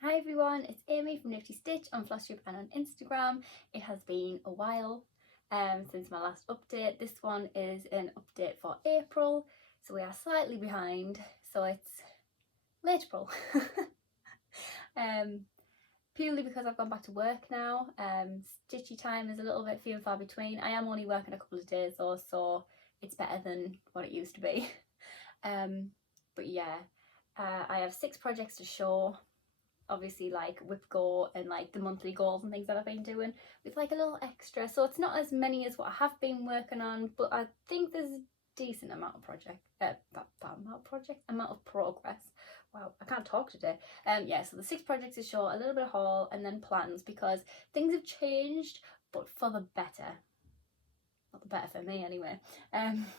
Hi everyone, it's Amy from Nifty Stitch on Flosstube and on Instagram. It has been a while since my last update. This one is an update for April, so we are slightly behind, so it's late April. Purely because I've gone back to work now. Stitchy time is a little bit few and far between. I am only working a couple of days though, so it's better than what it used to be. But yeah, I have 6 projects to show. Obviously like whip go and like the monthly goals and things that I've been doing with like a little extra, so it's not as many as what I have been working on, but I think there's a decent amount of amount of progress. Wow, I can't talk today. Yeah, so the 6 projects is short, a little bit of haul, and then plans, because things have changed but for the better. Not the better for me anyway.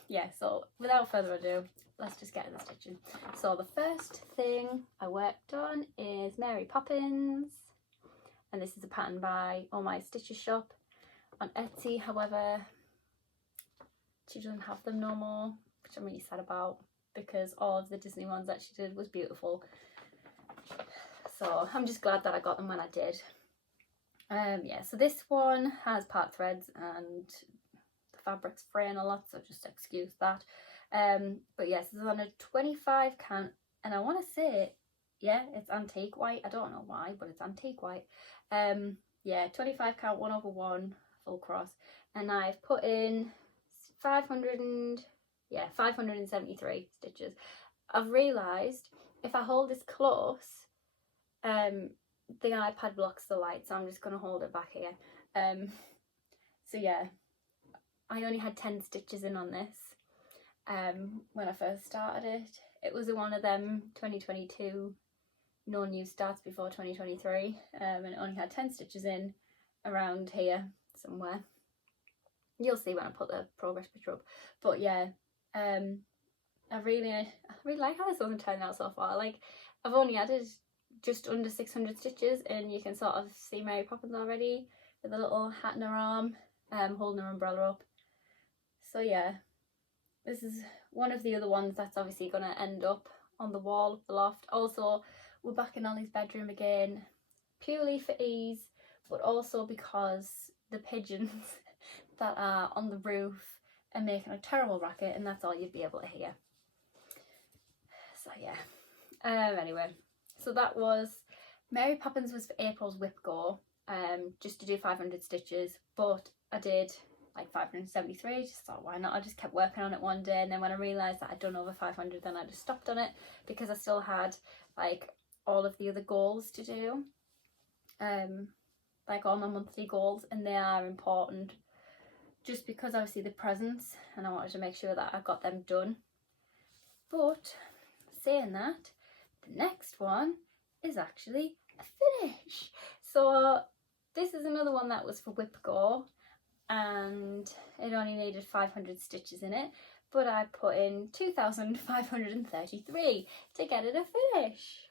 Yeah, so without further ado, let's just get into stitching. So the first thing I worked on is Mary Poppins, and this is a pattern by Oh My Stitches Shop on Etsy. However, she doesn't have them no more, which I'm really sad about, because all of the Disney ones that she did was beautiful. So I'm just glad that I got them when I did. Yeah, so this one has part threads and fabric's fraying a lot, so just excuse that. But yes, this is on a 25 count, and I want to say, yeah, it's antique white. I don't know why, but it's antique white. Yeah, 25 count 1/1 full cross, and I've put in 573 stitches. I've realised if I hold this close, the iPad blocks the light, so I'm just going to hold it back here. So yeah, I only had 10 stitches in on this when I first started it. It was one of them 2022 no new starts before 2023, and it only had 10 stitches in around here somewhere. You'll see when I put the progress picture up. But yeah, I really like how this one's turning out so far. Like, I've only added just under 600 stitches, and you can sort of see Mary Poppins already with a little hat in her arm, holding her umbrella up. So yeah, this is one of the other ones that's obviously going to end up on the wall of the loft. Also, we're back in Ollie's bedroom again, purely for ease, but also because the pigeons that are on the roof are making a terrible racket, and that's all you'd be able to hear. So yeah, anyway, so that was Mary Poppins was for April's whip go, just to do 500 stitches, but I did like 573, just thought why not. I just kept working on it one day, and then when I realised that I'd done over 500, then I just stopped on it, because I still had like all of the other goals to do, like all my monthly goals, and they are important just because obviously the presents, and I wanted to make sure that I got them done. But saying that, the next one is actually a finish. So this is another one that was for whip go, and it only needed 500 stitches in it, but I put in 2,533 to get it a finish.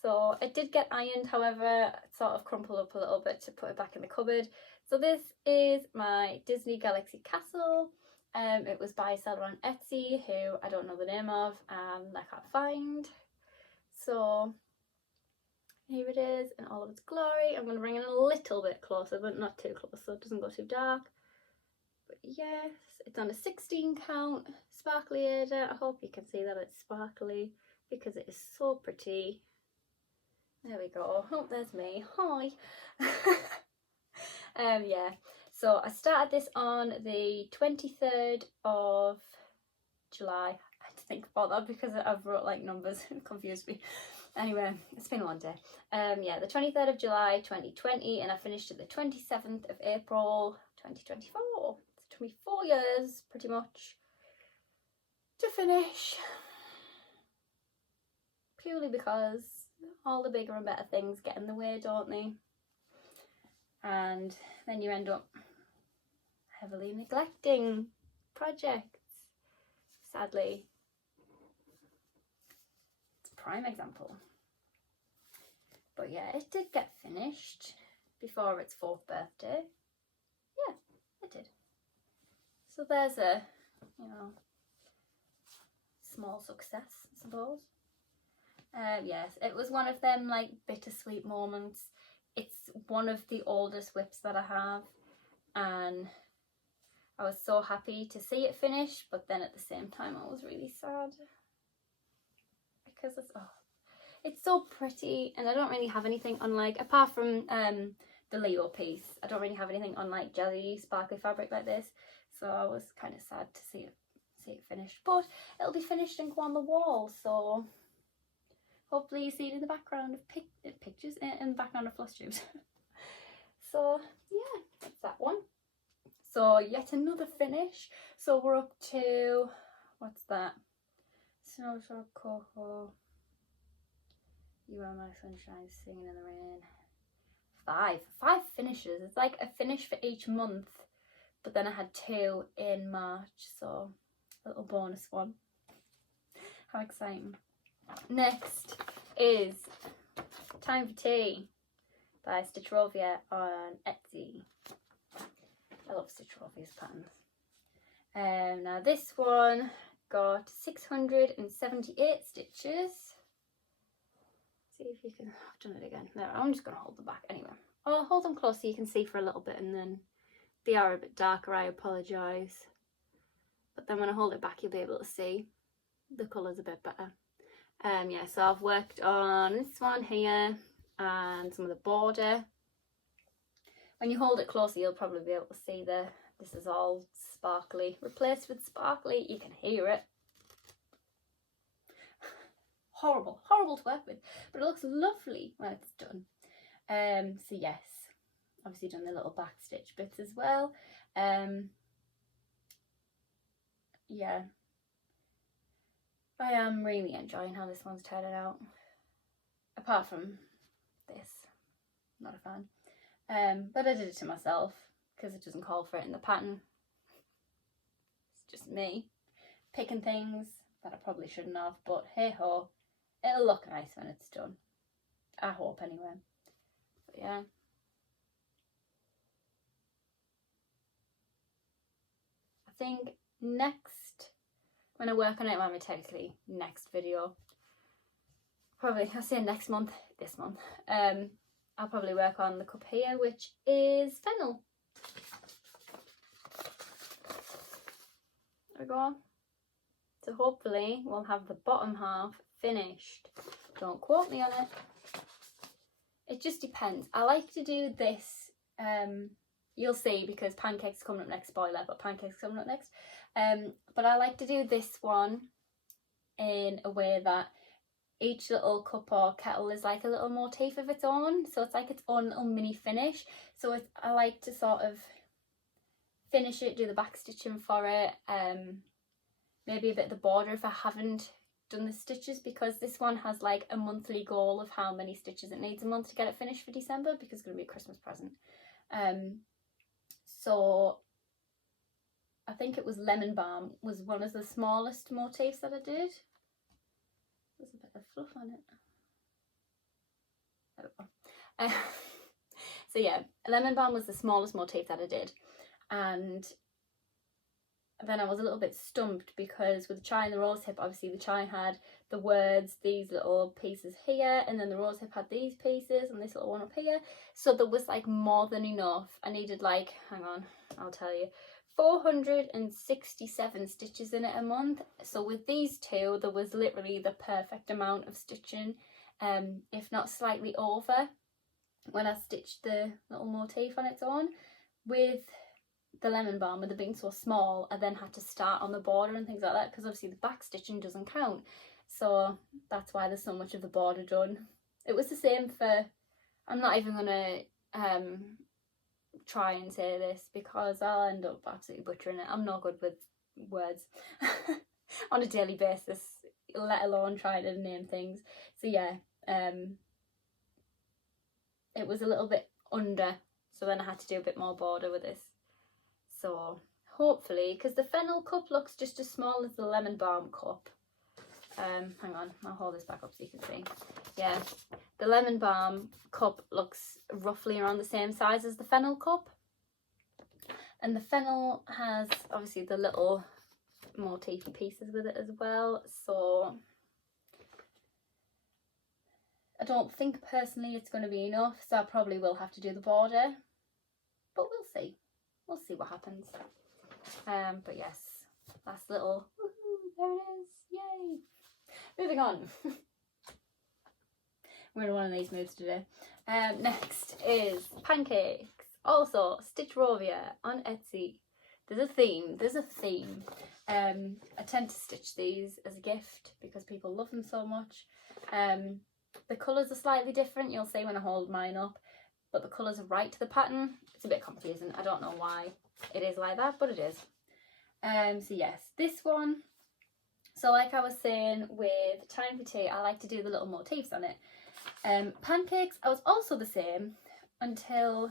So it did get ironed, however, it sort of crumpled up a little bit to put it back in the cupboard. So this is my Disney Galaxy Castle. It was by a seller on Etsy who I don't know the name of and I can't find. So here it is in all of its glory. I'm going to bring it a little bit closer, but not too close so it doesn't go too dark. But yes, it's on a 16 count sparkly Ada. I hope you can see that it's sparkly because it is so pretty. There we go. Oh, there's me. Hi. Yeah, so I started this on the 23rd of July. I had to think about that because I've wrote like numbers. It confused me. Anyway, it's been a long day. Yeah, the 23rd of July 2020, and I finished at the 27th of April 2024. It took me 4 years pretty much to finish, purely because all the bigger and better things get in the way, don't they? And then you end up heavily neglecting projects, sadly. It's a prime example. But yeah, it did get finished before its 4th birthday. Yeah, it did. So there's a, you know, small success, I suppose. Yes, it was one of them like bittersweet moments. It's one of the oldest whips that I have, and I was so happy to see it finish, but then at the same time I was really sad because it's so pretty, and I don't really have anything on, like, apart from the Leo piece, I don't really have anything on like jelly sparkly fabric like this, so I was kind of sad to see it finished, but it'll be finished and go on the wall, so hopefully you see it in the background of pictures in the background of Flosstubes. So yeah, that's that one. So yet another finish. So we're up to, what's that? Snowdrop, Cocoa, You Are My Sunshine, Singing in the Rain. Five finishes. It's like a finish for each month, but then I had 2 in March, so a little bonus one. How exciting. Next is Time for Tea by Stitch Rovia on Etsy. I love Stitch Rovia's patterns. Now this one got 678 stitches. See if you can, I've done it again. No, I'm just going to hold them back anyway. I'll hold them close so you can see for a little bit, and then they are a bit darker, I apologise. But then when I hold it back you'll be able to see the colours a bit better. Yeah, so I've worked on this one here and some of the border. When you hold it closer you'll probably be able to see this is all sparkly. Replaced with sparkly, you can hear it. Horrible to work with, but it looks lovely when it's done. So yes, obviously done the little back stitch bits as well. Yeah, I am really enjoying how this one's turning out. Apart from this, not a fan. But I did it to myself because it doesn't call for it in the pattern. It's just me picking things that I probably shouldn't have, but hey ho, it'll look nice when it's done. I hope anyway. But yeah. I think next, when I work on it, well, technically next video, probably, I'll say next month, this month, I'll probably work on the cup here, which is fennel. There we go. So hopefully we'll have the bottom half finished. Don't quote me on it. It just depends. I like to do this, you'll see, because Pancake's coming up next, spoiler, but Pancake's coming up next. But I like to do this one in a way that each little cup or kettle is like a little motif of its own, so it's like its own little mini finish. So I like to sort of finish it, do the back stitching for it, maybe a bit of the border if I haven't done the stitches, because this one has like a monthly goal of how many stitches it needs a month to get it finished for December, because it's going to be a Christmas present. So I think it was Lemon Balm was one of the smallest motifs that I did. There's a bit of fluff on it. There we go. So yeah, Lemon Balm was the smallest motif that I did, and then I was a little bit stumped because with the chai and the rose hip, obviously the chai had the words, these little pieces here, and then the rose hip had these pieces and this little one up here, so there was like more than enough. I needed, like, hang on, I'll tell you, 467 stitches in it a month. So with these two there was literally the perfect amount of stitching, if not slightly over, when I stitched the little motif on its own. With the Lemon Balm, with it being so small, I then had to start on the border and things like that, because obviously the back stitching doesn't count, so that's why there's so much of the border done. It was the same for, I'm not even gonna try and say this because I'll end up absolutely butchering it. I'm not good with words on a daily basis, let alone trying to name things. So yeah, it was a little bit under, so then I had to do a bit more border with this. So hopefully, because the fennel cup looks just as small as the Lemon Balm cup. Hang on, I'll hold this back up so you can see. Yeah, the Lemon Balm cup looks roughly around the same size as the fennel cup. And the fennel has obviously the little motify pieces with it as well. So I don't think personally it's going to be enough, so I probably will have to do the border, but we'll see. We'll see what happens. But yes, last little, woohoo, there it is, yay. Moving on. We're in one of these moods today. Next is pancakes. Also, Stitch Rovia on Etsy. There's a theme. I tend to stitch these as a gift because people love them so much. The colours are slightly different, you'll see when I hold mine up, but the colours are right to the pattern. It's a bit confusing, I don't know why it is like that, but it is. So yes, this one, so like I was saying with Time for Tea, I like to do the little motifs on it. Pancakes, I was also the same until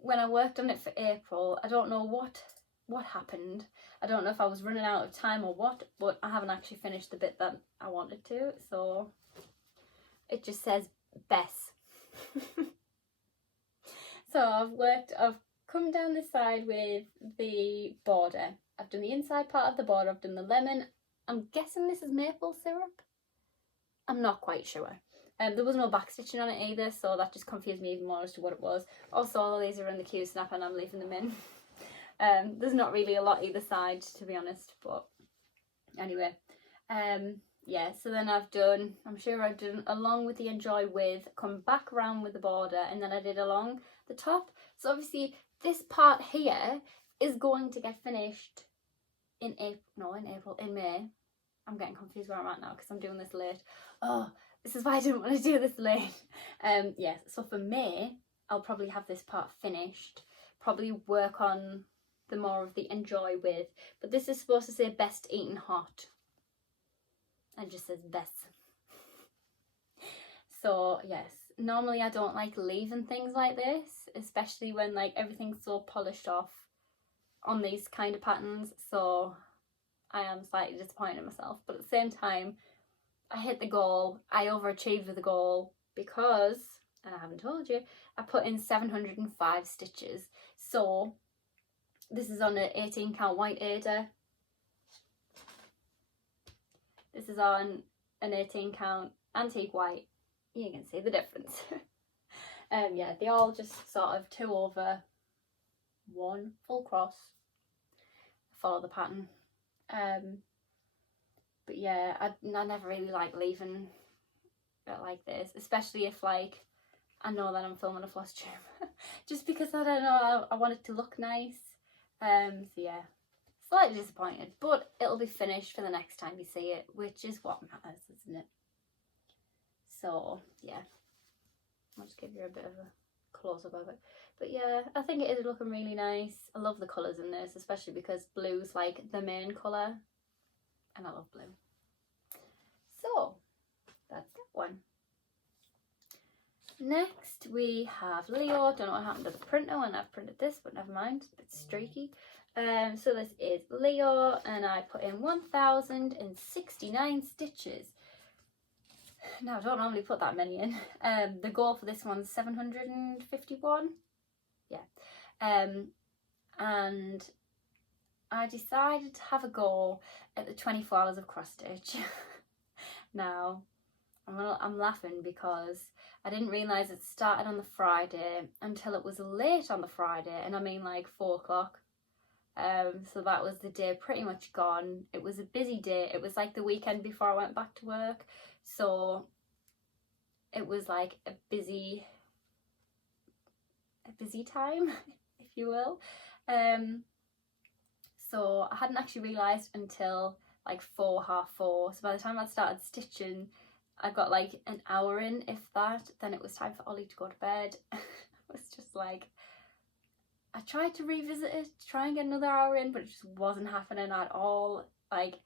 when I worked on it for April. I don't know what happened. I don't know if I was running out of time or what, but I haven't actually finished the bit that I wanted to, so it just says Bess. So I've come down this side with the border. I've done the inside part of the border, I've done the lemon. I'm guessing this is maple syrup. I'm not quite sure. There was no back stitching on it either, so that just confused me even more as to what it was. Also, all these are in the Q snap and I'm leaving them in. There's not really a lot either side, to be honest, but anyway. Yeah, so then I've done, I'm sure I've done along with the Enjoy With, come back around with the border, and then I did along the top. So obviously this part here is going to get finished in May. I'm getting confused where I'm at now because I'm doing this late. Oh, this is why I didn't want to do this late. Yes, so for May, I'll probably have this part finished. Probably work on the more of the Enjoy With. But this is supposed to say Best Eaten Hot. And just says Bess. So yes, normally I don't like leaving things like this, especially when like everything's so polished off on these kind of patterns. So I am slightly disappointed in myself, but at the same time, I hit the goal. I overachieved with the goal because, and I haven't told you, I put in 705 stitches. So this is on an 18 count white Ada. This is on an 18 count antique white. You can see the difference. Yeah, they all just sort of 2 over 1 full cross. Follow the pattern. But yeah, I never really like leaving it like this, especially if like I know that I'm filming a floss tube. Just because I don't know, I want it to look nice. So yeah, slightly disappointed, but it'll be finished for the next time you see it, which is what matters, isn't it? So yeah, I'll just give you a bit of a close-up of it. But yeah, I think it is looking really nice. I love the colours in this, especially because blue's like the main colour, and I love blue. So that's that one. Next we have Leo. Don't know what happened to the printer when I've printed this, but never mind, it's a bit streaky. So this is Leo, and I put in 1069 stitches. Now I don't normally put that many in. The goal for this one's 751. Yeah. And I decided to have a go at the 24 hours of cross stitch. Now I'm laughing because I didn't realise it started on the Friday until it was late on the Friday, and I mean like 4 o'clock. So that was the day pretty much gone. It was a busy day. It was like the weekend before I went back to work, so it was like a busy time, if you will. So I hadn't actually realised until like 4, half 4. So by the time I started stitching, I got like an hour in, if that. Then it was time for Ollie to go to bed. It was just like, I tried to revisit it, try and get another hour in, but it just wasn't happening at all. Like,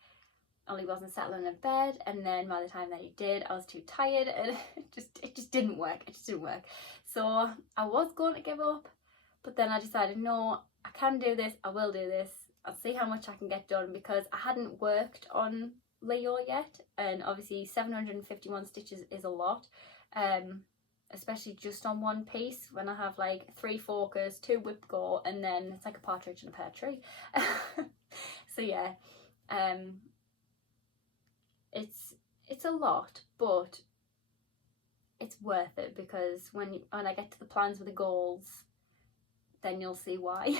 Ollie wasn't settling in bed, and then by the time that he did, I was too tired, and it just didn't work. It just didn't work. So I was going to give up, but then I decided, no, I can do this. I will do this. I'll see how much I can get done, because I hadn't worked on Leo yet, and obviously 751 stitches is a lot. Especially just on one piece, when I have like 3 focus, 2 whip go, and then it's like a partridge in a pear tree. it's a lot, but it's worth it, because when I get to the plans with the goals, then you'll see why.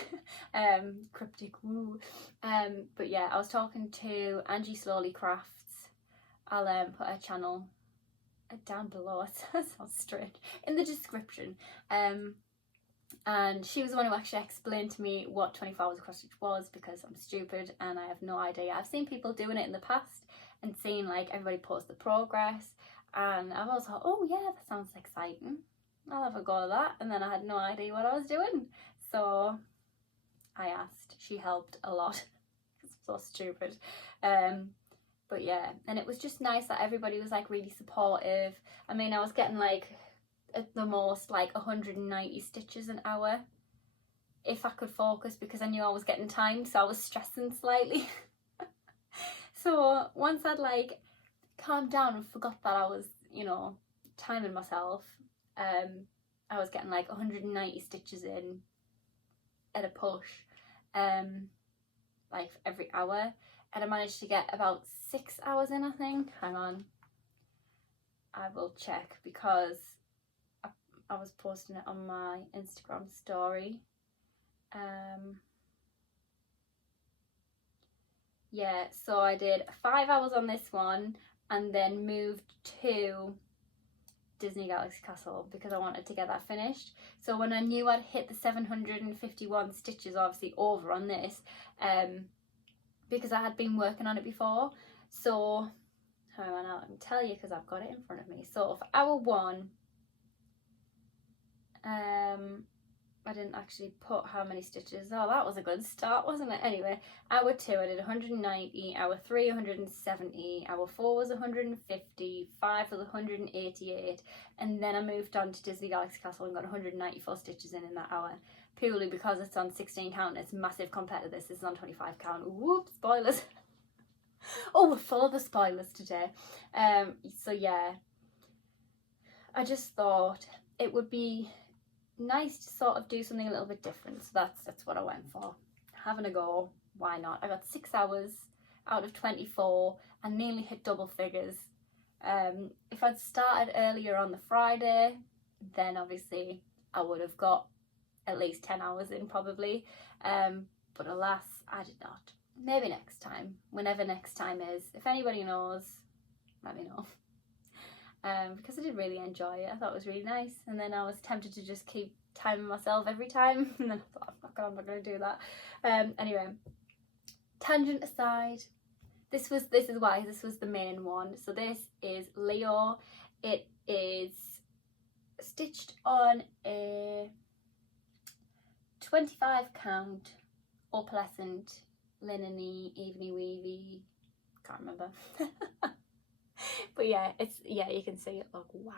Cryptic, woo. But yeah, I was talking to Angie Slowly Crafts. I'll put her channel down below. It sounds strange, in the description. And she was the one who actually explained to me what 24 hours cross stitch was, because I'm stupid and I have no idea. I've seen people doing it in the past and seen like everybody post the progress, and I've always thought, oh yeah, that sounds exciting, I'll have a go at that. And then I had no idea what I was doing, so I asked. She helped a lot. It's so stupid. But yeah, and it was just nice that everybody was like really supportive. I mean, I was getting like at the most like 190 stitches an hour if I could focus, because I knew I was getting timed, so I was stressing slightly. So once I'd like calmed down and forgot that I was, you know, timing myself, I was getting like 190 stitches in at a push, like every hour, and I managed to get about 6 hours in, I think. Hang on, I will check, because I was posting it on my Instagram story. Yeah, so I did 5 hours on this one and then moved to Disney Galaxy Castle because I wanted to get that finished. So when I knew I'd hit the 751 stitches, obviously over on this, because I had been working on it before. So hang on, let me tell you, because I've got it in front of me. So for hour 1, I didn't actually put how many stitches. Oh, that was a good start, wasn't it? Anyway, hour 2 I did 190, hour 3 170, hour 4 was 150, 5 was 188, and then I moved on to Disney Galaxy Castle and got 194 stitches in that hour, purely because it's on 16 count and it's massive compared to this. This is on 25 count. Whoops, spoilers. Oh, we're full of the spoilers today. So yeah, I just thought it would be nice to sort of do something a little bit different, so that's what I went for. Having a go, why not? I got 6 hours out of 24 and nearly hit double figures. If I'd started earlier on the Friday, then obviously I would have got at least 10 hours in probably, but alas, I did not. Maybe next time, whenever next time is. If anybody knows, let me know. Because I did really enjoy it. I thought it was really nice, and then I was tempted to just keep timing myself every time, and then I thought, I'm not going to do that. Anyway, tangent aside, this was the main one. So this is Leo. It is stitched on a 25 count opalescent linen-y, eveny weavy, can't remember. But yeah, you can see it. Look, wow.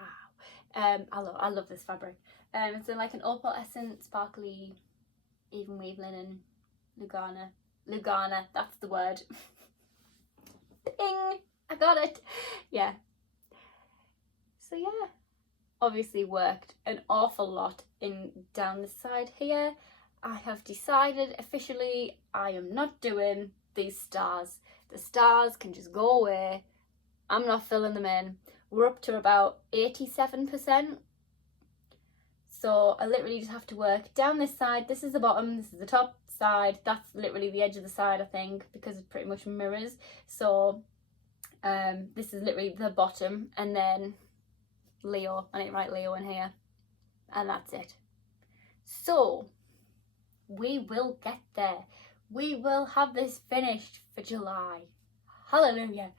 I love this fabric. It's like an opalescent, sparkly, even weave linen, Lugana. That's the word. Ping! I got it. Yeah. So yeah, obviously worked an awful lot down the side here. I have decided officially I am not doing these stars. The stars can just go away. I'm not filling them in. We're up to about 87%. So I literally just have to work down this side. This is the bottom, this is the top side. That's literally the edge of the side, I think, because it pretty much mirrors. So this is literally the bottom, and then Leo. I need to write Leo in here. And that's it. So we will get there. We will have this finished for July. Hallelujah.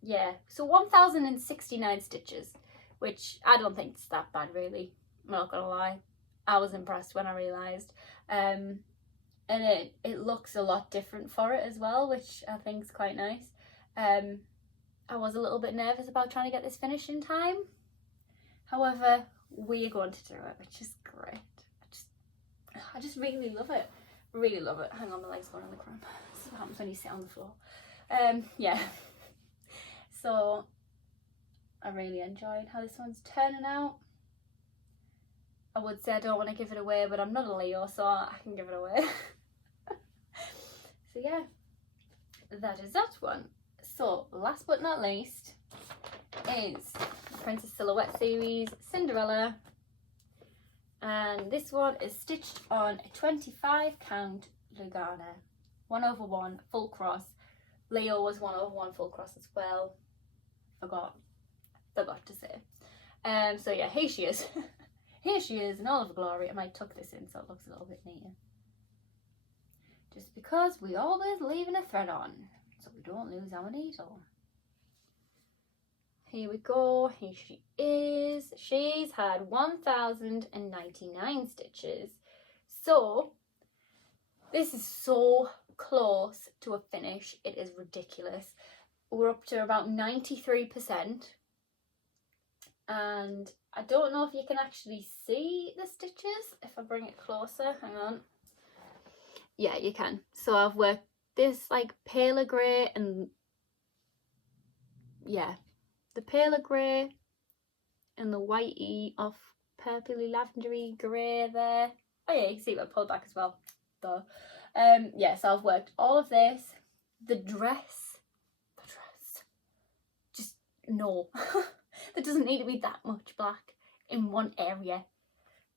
Yeah, so 1069 stitches, which I don't think it's that bad really. I'm not gonna lie, I was impressed when I realised. And it looks a lot different for it as well, which I think is quite nice. I was a little bit nervous about trying to get this finished in time. However, we are going to do it, which is great. I just really love it. Really love it. Hang on, my leg's going on the ground. This is what happens when you sit on the floor. Yeah. So I really enjoyed how this one's turning out. I would say I don't want to give it away, but I'm not a Leo, so I can give it away. So yeah, that is that one. So last but not least is the Princess Silhouette series Cinderella, and this one is stitched on a 25 count Lugana, 1/1 full cross. Leo was 1/1 full cross as well. Forgot to say. So yeah, here she is. Here she is in all of her glory. I might tuck this in so it looks a little bit neater, just because we always leaving a thread on so we don't lose our needle. Here we go. Here she is. She's had 1,099 stitches. So this is so close to a finish. It is ridiculous. We're up to about 93%. And I don't know if you can actually see the stitches. If I bring it closer, hang on. Yeah, you can. So I've worked this like paler grey and yeah, the paler grey and the whitey off purpley lavendery grey there. Oh yeah, you can see it pulled back as well though. Yeah, so I've worked all of this. The dress, just no. There doesn't need to be that much black in one area.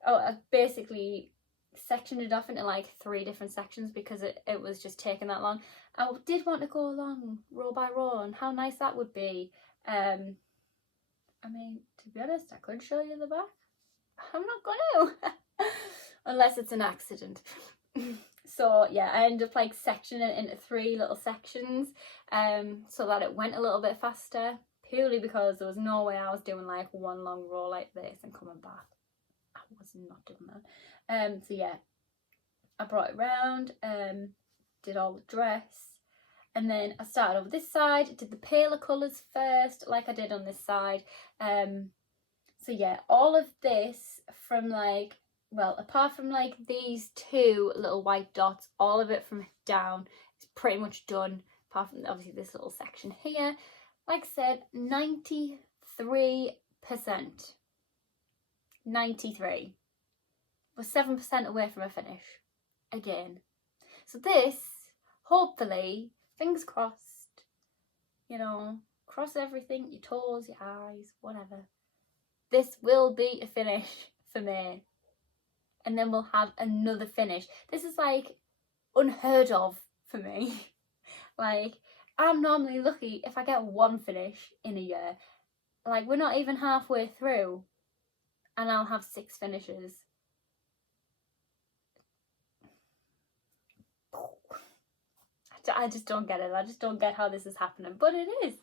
Oh, I've basically sectioned it off into like 3 different sections because it was just taking that long. I did want to go along row by row and how nice that would be. I mean, to be honest, I could show you the back. I'm not going to. Unless it's an accident. So yeah, I ended up like sectioning it into 3 little sections so that it went a little bit faster, purely because there was no way I was doing like one long row like this and coming back. I was not doing that. So yeah, I brought it round, did all the dress, and then I started over this side, did the paler colours first like I did on this side. So yeah, all of this from like, well, apart from like these 2 little white dots, all of it from down is pretty much done, apart from obviously this little section here. Like I said, 93%. 93. We're 7% away from a finish. Again. So this, hopefully, fingers crossed, you know, cross everything, your toes, your eyes, whatever. This will be a finish for me. And then we'll have another finish. This is like unheard of for me. Like, I'm normally lucky if I get 1 finish in a year. Like, we're not even halfway through and I'll have 6 finishes. I just don't get it. I just don't get how this is happening, but it is.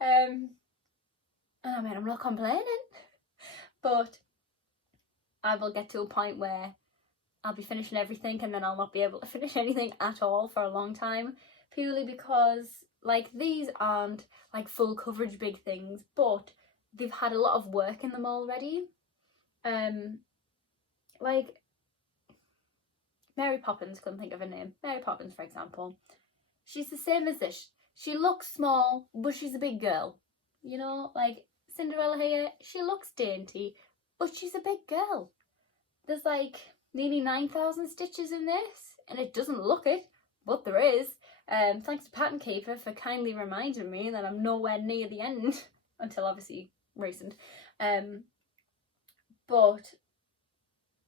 I mean, I'm not complaining, but I will get to a point where I'll be finishing everything and then I'll not be able to finish anything at all for a long time, purely because like these aren't like full coverage big things, but they've had a lot of work in them already. Like Mary Poppins, couldn't think of a name. Mary Poppins, for example. She's the same as this. She looks small, but she's a big girl. You know, like Cinderella here, she looks dainty, but she's a big girl. There's like nearly 9,000 stitches in this, and it doesn't look it, but there is. Thanks to Pattern Keeper for kindly reminding me that I'm nowhere near the end, until obviously recent. But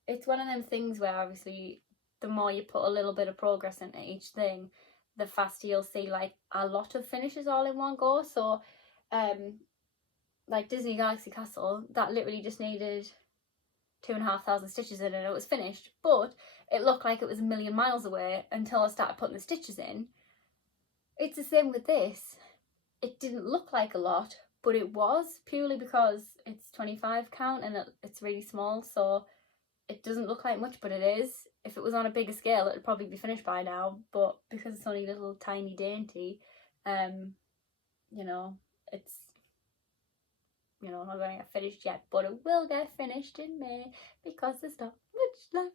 it's one of them things where obviously the more you put a little bit of progress into each thing, the faster you'll see like a lot of finishes all in one go. So like Disney Galaxy Castle, that literally just needed 2,500 stitches in and it was finished, but it looked like it was a million miles away until I started putting the stitches in. It's the same with this. It didn't look like a lot, but it was, purely because it's 25 count and it's really small, so it doesn't look like much, but it is. If it was on a bigger scale, it'd probably be finished by now, but because it's only little tiny dainty, you know, it's, you know, not going to get finished yet, but it will get finished in May because there's not much left.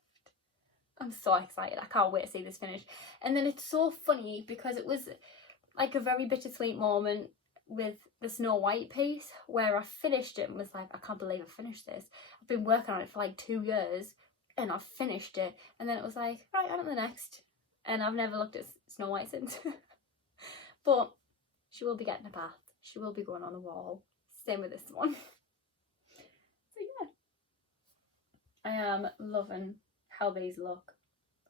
I'm so excited. I can't wait to see this finished. And then it's so funny because it was like a very bittersweet moment with the Snow White piece where I finished it and was like, I can't believe I finished this. I've been working on it for like 2 years and I finished it. And then it was like, right, on to the next. And I've never looked at Snow White since. But She will be getting a bath. She will be going on the wall. Same with this one. So yeah, I am loving how these look.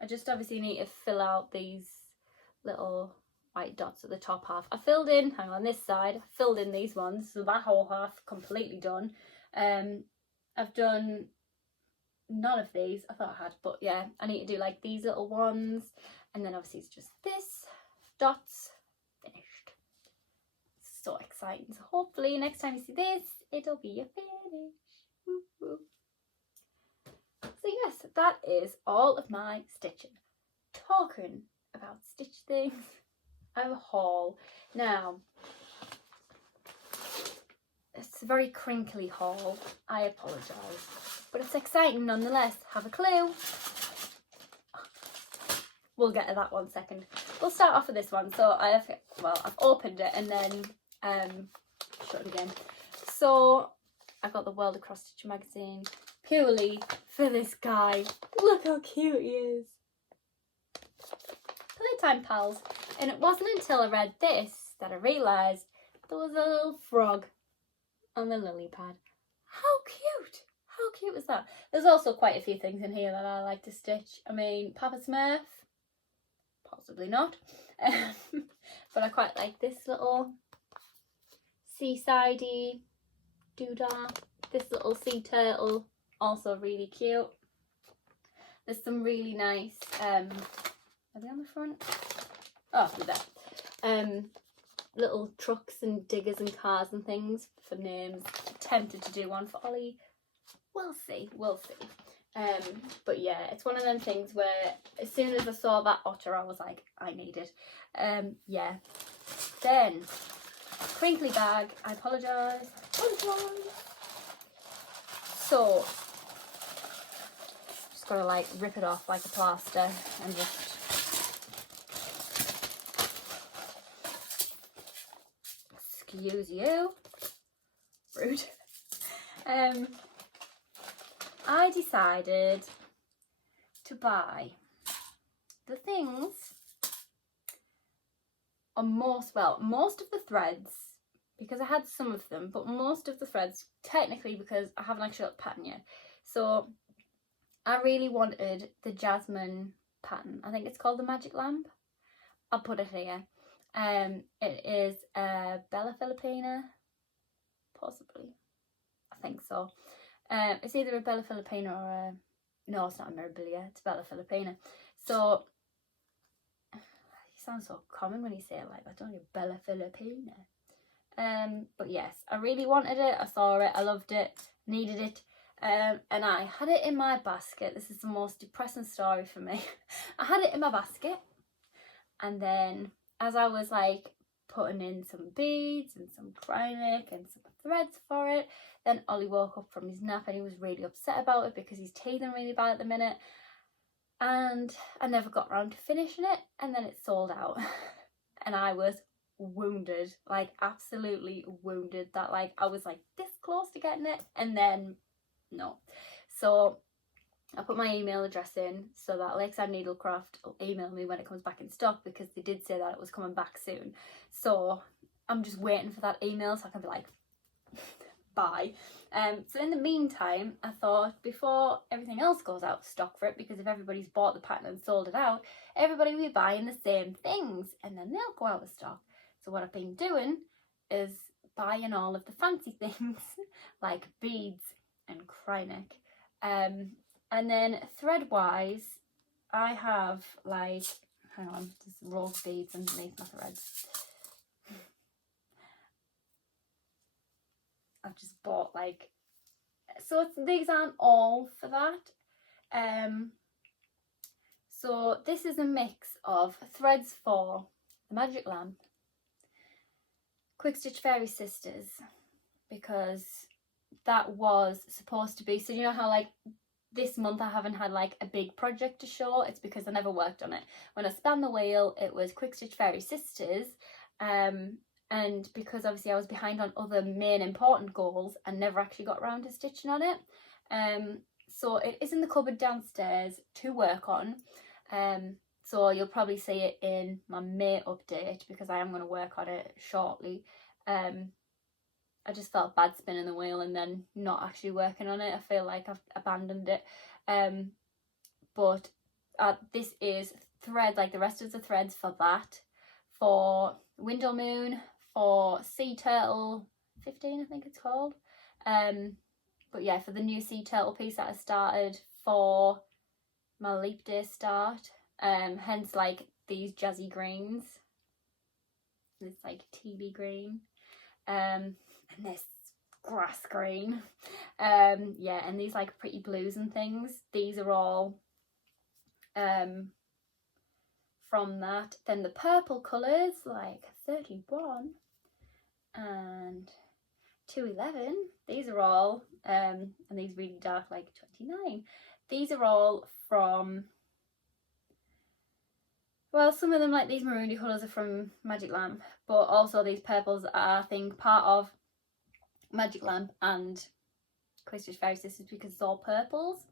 I just obviously need to fill out these little white dots at the top half. I filled in, hang on, this side, I filled in these ones, so that whole half completely done. I've done none of these, I thought I had, but yeah, I need to do like these little ones, and then obviously it's just this, dots, finished. So exciting. So hopefully next time you see this, it'll be a finish. Woo woo. So yes, that is all of my stitching. Talking about stitch things, I have a haul. Now, it's a very crinkly haul, I apologise, but it's exciting nonetheless. Have a clue? We'll get to that one second. We'll start off with this one. So I've opened it and then shut it again. So I got the World Across Stitch magazine purely for this guy. Look how cute he is. Playtime Pals. And it wasn't until I read this that I realised there was a little frog on the lily pad. How cute! How cute is that? There's also quite a few things in here that I like to stitch. I mean, Papa Smurf, possibly not. But I quite like this little seasidey doodah. This little sea turtle, also really cute. There's some really nice, are they on the front? Oh, they're there. Little trucks and diggers and cars and things for names. Tempted to do one for Ollie. We'll see, we'll see. But yeah, it's one of them things where as soon as I saw that otter, I was like, I need it. Yeah. Then, crinkly bag. I apologise. So, just gotta like rip it off like a plaster and just. Excuse you. Rude. I decided to buy the things on most of the threads, because I had some of them, but most of the threads technically because I haven't actually got the pattern yet. So I really wanted the jasmine pattern. I think it's called the Magic Lamp. I'll put it here. It is a Bella Filipina, possibly. I think so. It's either a Bella Filipina or a... No, it's not a Mirabilia, it's Bella Filipina. So, you sound so common when you say it like that, don't you? Bella Filipina. But yes, I really wanted it, I saw it, I loved it, needed it. And I had it in my basket. This is the most depressing story for me. I had it in my basket, and then as I was like putting in some beads and some cryonic and some threads for it, then Ollie woke up from his nap and he was really upset about it because he's teething really bad at the minute, and I never got around to finishing it, and then it sold out. And I was wounded, like absolutely wounded, that like I was like this close to getting it and then no. So I put my email address in so that Lakeside Needlecraft will email me when it comes back in stock, because they did say that it was coming back soon. So I'm just waiting for that email so I can be like, bye. So in the meantime, I thought before everything else goes out of stock for it, because if everybody's bought the pattern and sold it out, everybody will be buying the same things and then they'll go out of stock. So what I've been doing is buying all of the fancy things like beads and cryonic. And then thread wise, I have like, hang on, there's rose beads underneath my threads. I've just bought like, so these aren't all for that. So this is a mix of threads for the Magic Lamp, Quick Stitch Fairy Sisters, because that was supposed to be, so you know how like this month I haven't had like a big project to show, it's because I never worked on it. When I spun the wheel, it was Quick Stitch Fairy Sisters, and because obviously I was behind on other main important goals and never actually got around to stitching on it. So it is in the cupboard downstairs to work on. So you'll probably see it in my May update because I am going to work on it shortly. I just felt bad spinning the wheel and then not actually working on it. I feel like I've abandoned it. But this is thread, like the rest of the threads for that. For Window Moon, for Sea Turtle 15, I think it's called. But yeah, for the new Sea Turtle piece that I started for my Leap Day start. Hence like these jazzy greens. This like TV green. And this grass green. Yeah, and these like pretty blues and things. These are all from that. Then the purple colours, like 31 and 211, these are all and these really dark, like 29, these are all from, well, some of them like these maroony colours are from Magic Lamp, but also these purples are, I think, part of Magic Lamp and Quiz Fairy Sisters because it's all purples.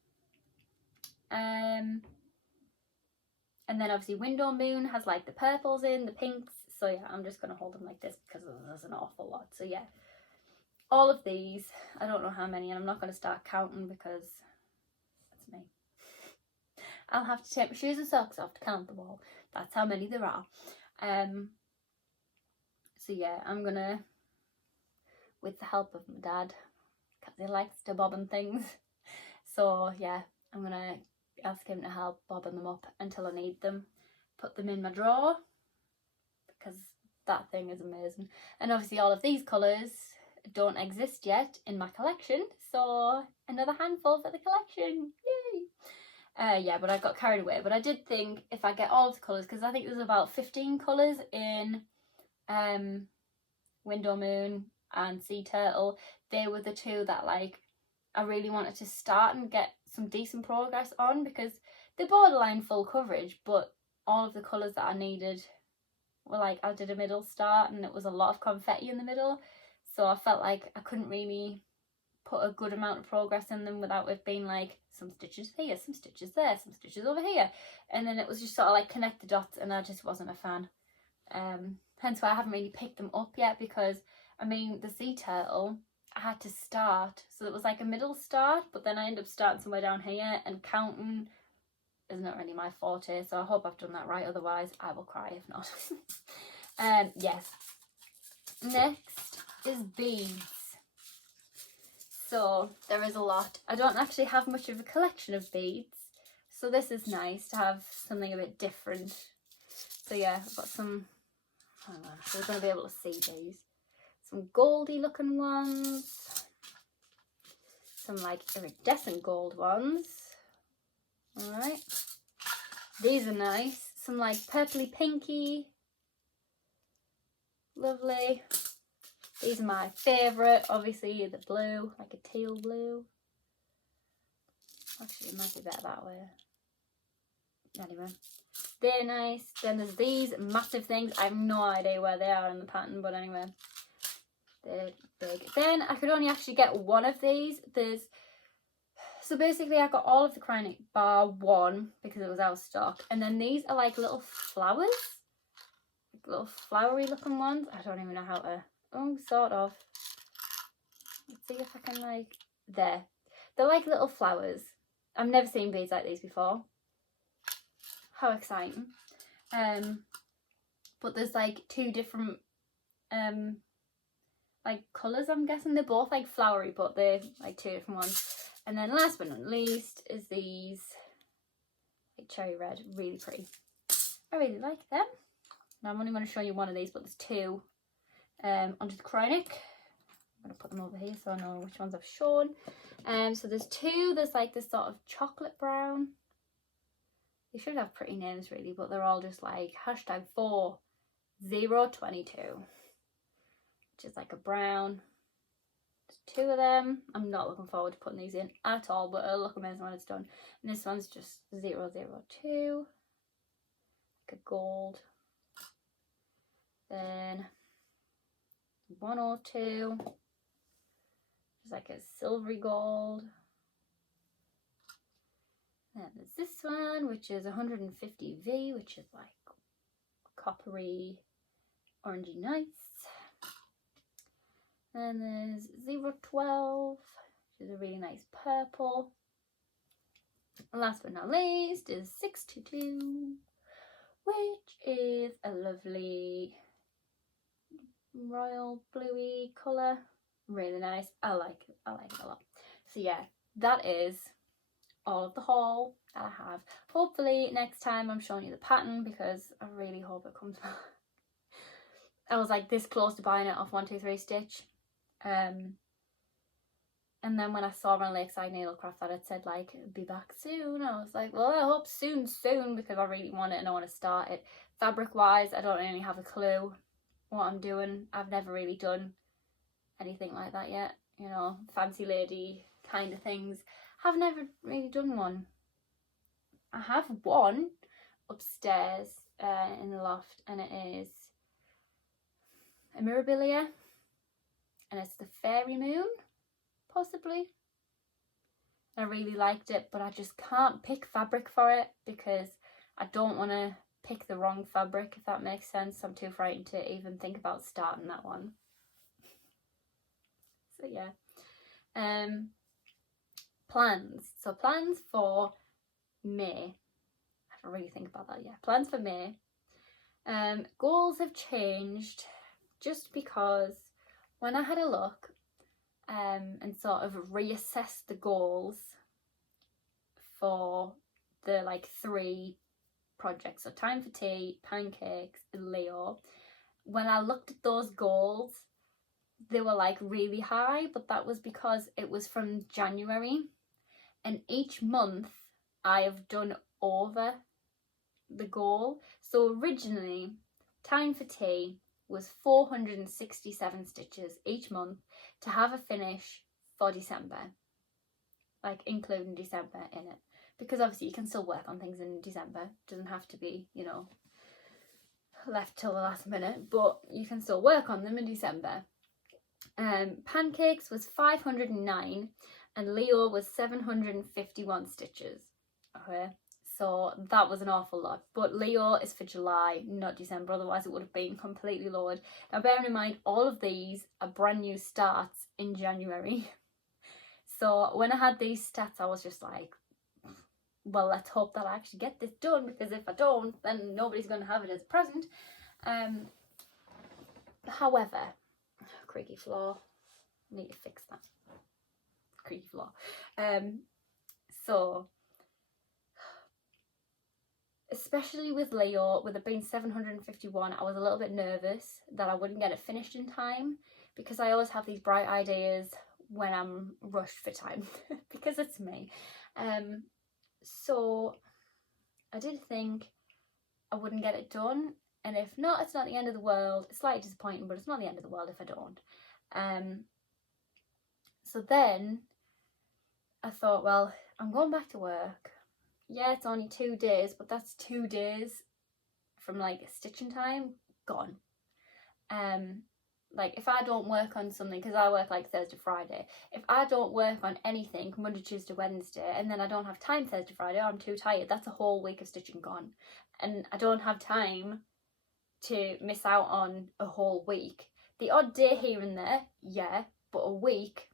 And then obviously Window Moon has like the purples in, the pinks. So yeah, I'm just going to hold them like this because there's an awful lot. So yeah, all of these, I don't know how many, and I'm not going to start counting because that's me. I'll have to take my shoes and socks off to count them all. That's how many there are. So yeah, I'm going to, with the help of my dad, because he likes to bobbin things. So yeah, I'm going to ask him to help bobbing them up until I need them. Put them in my drawer because that thing is amazing. And obviously all of these colours don't exist yet in my collection, so another handful for the collection. Yay! Yeah, but I got carried away. But I did think if I get all of the colours, because I think there's about 15 colours in Window Moon and Sea Turtle. They were the two that like I really wanted to start and get some decent progress on because they're borderline full coverage, but all of the colours that I needed were like, I did a middle start and it was a lot of confetti in the middle, so I felt like I couldn't really put a good amount of progress in them without it being like some stitches here, some stitches there, some stitches over here, and then it was just sort of like connect the dots, and I just wasn't a fan. Hence why I haven't really picked them up yet, because I mean the Sea Turtle I had to start, so it was like a middle start, but then I ended up starting somewhere down here, and counting is not really my forte, so I hope I've done that right, otherwise I will cry if not. Yes, next is beads. So there is a lot. I don't actually have much of a collection of beads, so this is nice to have something a bit different. So yeah, I've got some, hang on, we're going to be able to see these. Some goldy looking ones, some like iridescent gold ones. Alright, these are nice. Some like purpley pinky, lovely. These are my favourite, obviously the blue, like a teal blue. Actually, it might be better that way. Anyway, they're nice. Then there's these massive things. I have no idea where they are in the pattern, but anyway, they're big. Then I could only actually get one of these. So basically I got all of the Cryonic bar one because it was out of stock. And then these are like little flowers. Like little flowery looking ones. I don't even know how to, oh, sort of. Let's see if I can like, there. They're like little flowers. I've never seen beads like these before. How exciting. But there's like two different like colours, I'm guessing. They're both like flowery, but they're like two different ones. And then last but not least is these like cherry red, really pretty. I really like them. Now I'm only going to show you one of these, but there's two under the Cryonic. I'm going to put them over here so I know which ones I've shown. So there's two. There's like this sort of chocolate brown. They should have pretty names really, but they're all just like hashtag 4022, which is like a brown. There's two of them. I'm not looking forward to putting these in at all, but it'll look amazing when it's done. And this one's just 002, like a gold. Then 102, just like a silvery gold. Then there's this one, which is 150V, which is like coppery, orangey nice. And there's 012, which is a really nice purple. And last but not least is 622, which is a lovely royal bluey colour. Really nice. I like it a lot. So yeah, that is all of the haul that I have. Hopefully next time I'm showing you the pattern, because I really hope it comes back. I was like this close to buying it off 123 Stitch. And then when I saw on Lakeside Needlecraft that it said like be back soon, I was like, well, I hope soon, because I really want it and I want to start it. Fabric wise, I don't really have a clue what I'm doing. I've never really done anything like that yet, you know, fancy lady kind of things. I've never really done one. I have one upstairs in the loft, and it is a Mirabilia, and it's the Fairy Moon, possibly. I really liked it, but I just can't pick fabric for it because I don't want to pick the wrong fabric, if that makes sense. I'm too frightened to even think about starting that one. So yeah. Plans. So plans for May. I have to really think about that. Yeah, plans for May. Goals have changed just because when I had a look and sort of reassessed the goals for the like 3 projects, so Time for Tea, Pancakes and Leo, when I looked at those goals, they were like really high, but that was because it was from January, and each month I have done over the goal. So originally Time for Tea was 467 stitches each month to have a finish for December, like including December in it, because obviously you can still work on things in December. It doesn't have to be, you know, left till the last minute, but you can still work on them in December. Pancakes was 509 and Leo was 751 stitches. Okay, so that was an awful lot, but Leo is for July, not December, otherwise it would have been completely lowered. Now bearing in mind all of these are brand new starts in January, so when I had these stats I was just like, well, let's hope that I actually get this done, because if I don't, then nobody's going to have it as a present. However, creaky floor, need to fix that creaky floor. So especially with Leo, with it being 751, I was a little bit nervous that I wouldn't get it finished in time, because I always have these bright ideas when I'm rushed for time because it's me. So I did think I wouldn't get it done, and if not, it's not the end of the world. It's slightly disappointing, but it's not the end of the world if I don't. So then I thought, well, I'm going back to work. Yeah, it's only 2 days, but that's 2 days from like stitching time gone. Like if I don't work on something, because I work like Thursday, Friday, if I don't work on anything Monday, Tuesday, Wednesday, and then I don't have time Thursday, Friday, or I'm too tired, that's a whole week of stitching gone. And I don't have time to miss out on a whole week. The odd day here and there, yeah, but a week,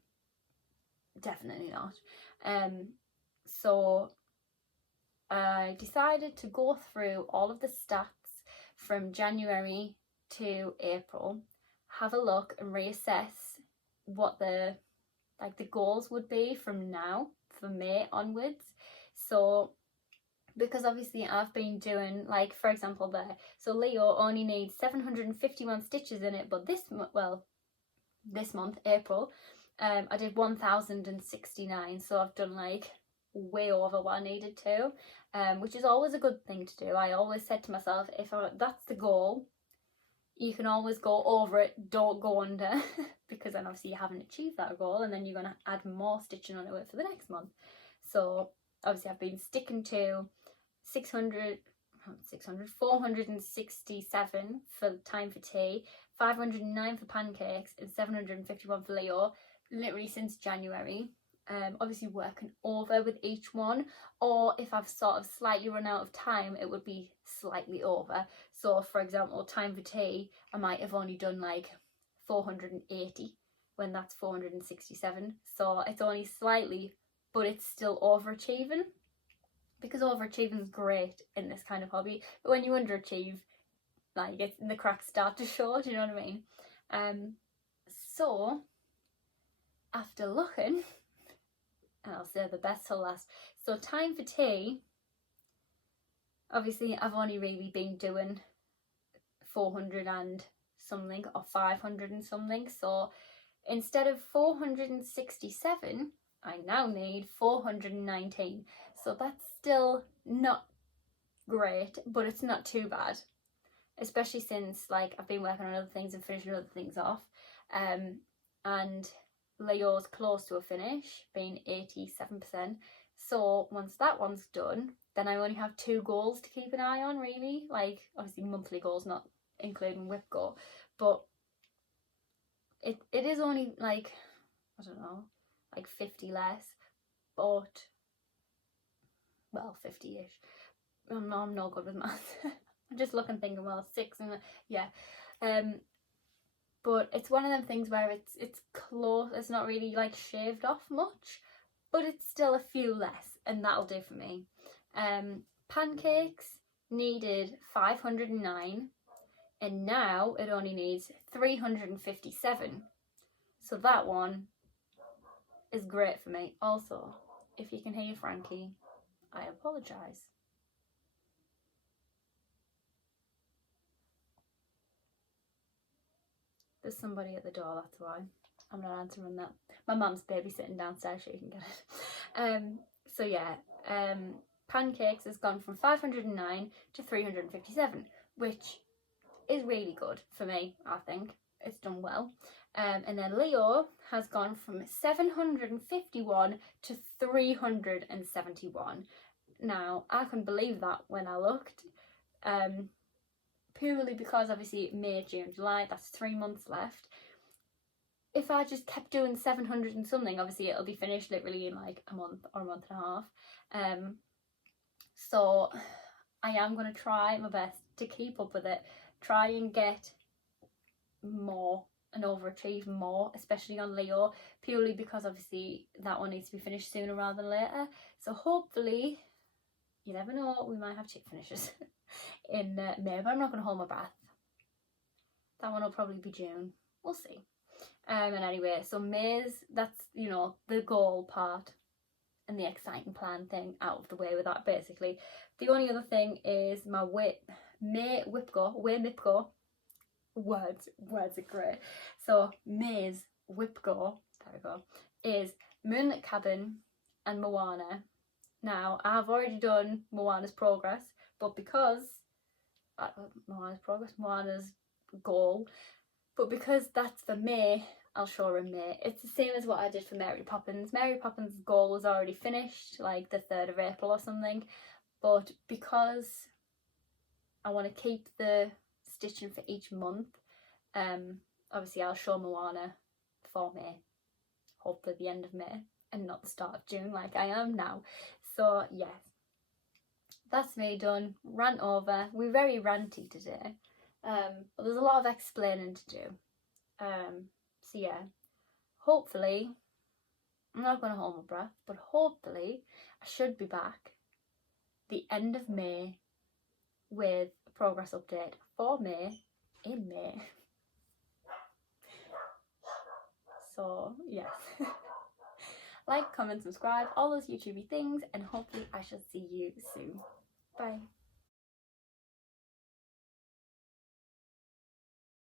definitely not. So I decided to go through all of the stats from January to April, have a look and reassess what the goals would be from now for May onwards. So because obviously I've been doing, like for example there, so Leo only needs 751 stitches in it, but this month, April, I did 1069, so I've done like way over what I needed to, which is always a good thing to do. I always said to myself, that's the goal, you can always go over it, don't go under, because then obviously you haven't achieved that goal, and then you're going to add more stitching onto it for the next month. So obviously I've been sticking to 467 for Time for Tea, 509 for Pancakes, and 751 for Leo, literally since January. obviously working over with each one, or if I've sort of slightly run out of time, it would be slightly over. So for example, time for tea, I might have only done like 480 when that's 467. So it's only slightly, but it's still overachieving, because overachieving is great in this kind of hobby. But when you underachieve, like the cracks start to show, do you know what I mean? So after looking, and I'll say the best till last. So time for tea, obviously I've only really been doing 400 and something or 500 and something. So instead of 467, I now need 419. So that's still not great, but it's not too bad. Especially since like I've been working on other things and finishing other things off. And Leo's close to a finish, being 87%. So once that one's done, then I only have 2 goals to keep an eye on, really. Like obviously monthly goals, not including whip goal, but it is only like, I don't know, like 50 less, but well, 50-ish. I'm no good with maths. I'm just looking thinking, well, 6 and yeah. But it's one of them things where it's close, it's not really like shaved off much, but it's still a few less, and that'll do for me. Pancakes needed 509, and now it only needs 357. So that one is great for me. Also, if you can hear Frankie, I apologise. There's somebody at the door, that's why. I'm not answering that. My mum's babysitting downstairs, so you can get it. So yeah, pancakes has gone from 509 to 357, which is really good for me, I think. It's done well. And then Leo has gone from 751 to 371. Now, I couldn't believe that when I looked. Purely because obviously May, June, July, that's 3 months left. If I just kept doing 700 and something, obviously it'll be finished literally in like a month or a month and a half. So I am going to try my best to keep up with it, try and get more and overachieve more, especially on Leo, purely because obviously that one needs to be finished sooner rather than later. So hopefully, you never know, we might have 2 finishes in May, but I'm not going to hold my breath. That one will probably be June. We'll see. And anyway, so May's, that's, you know, the goal part and the exciting plan thing out of the way with that, basically. The only other thing is my May Mipgo. Words are great. So May's whip go, there we go, is Moonlit Cabin and Moana. Now, I've already done Moana's progress, but because Moana's goal, but because that's for May, I'll show her in May. It's the same as what I did for Mary Poppins. Mary Poppins' goal was already finished, like the 3rd of April or something, but because I want to keep the stitching for each month, obviously I'll show Moana for May, hopefully the end of May and not the start of June like I am now. So yes, that's me done. Rant over. We're very ranty today, but there's a lot of explaining to do. So yeah, hopefully, I'm not going to hold my breath, but hopefully I should be back the end of May with a progress update for May in May. So yes, like, comment, subscribe, all those YouTubey things, and hopefully I shall see you soon. Bye.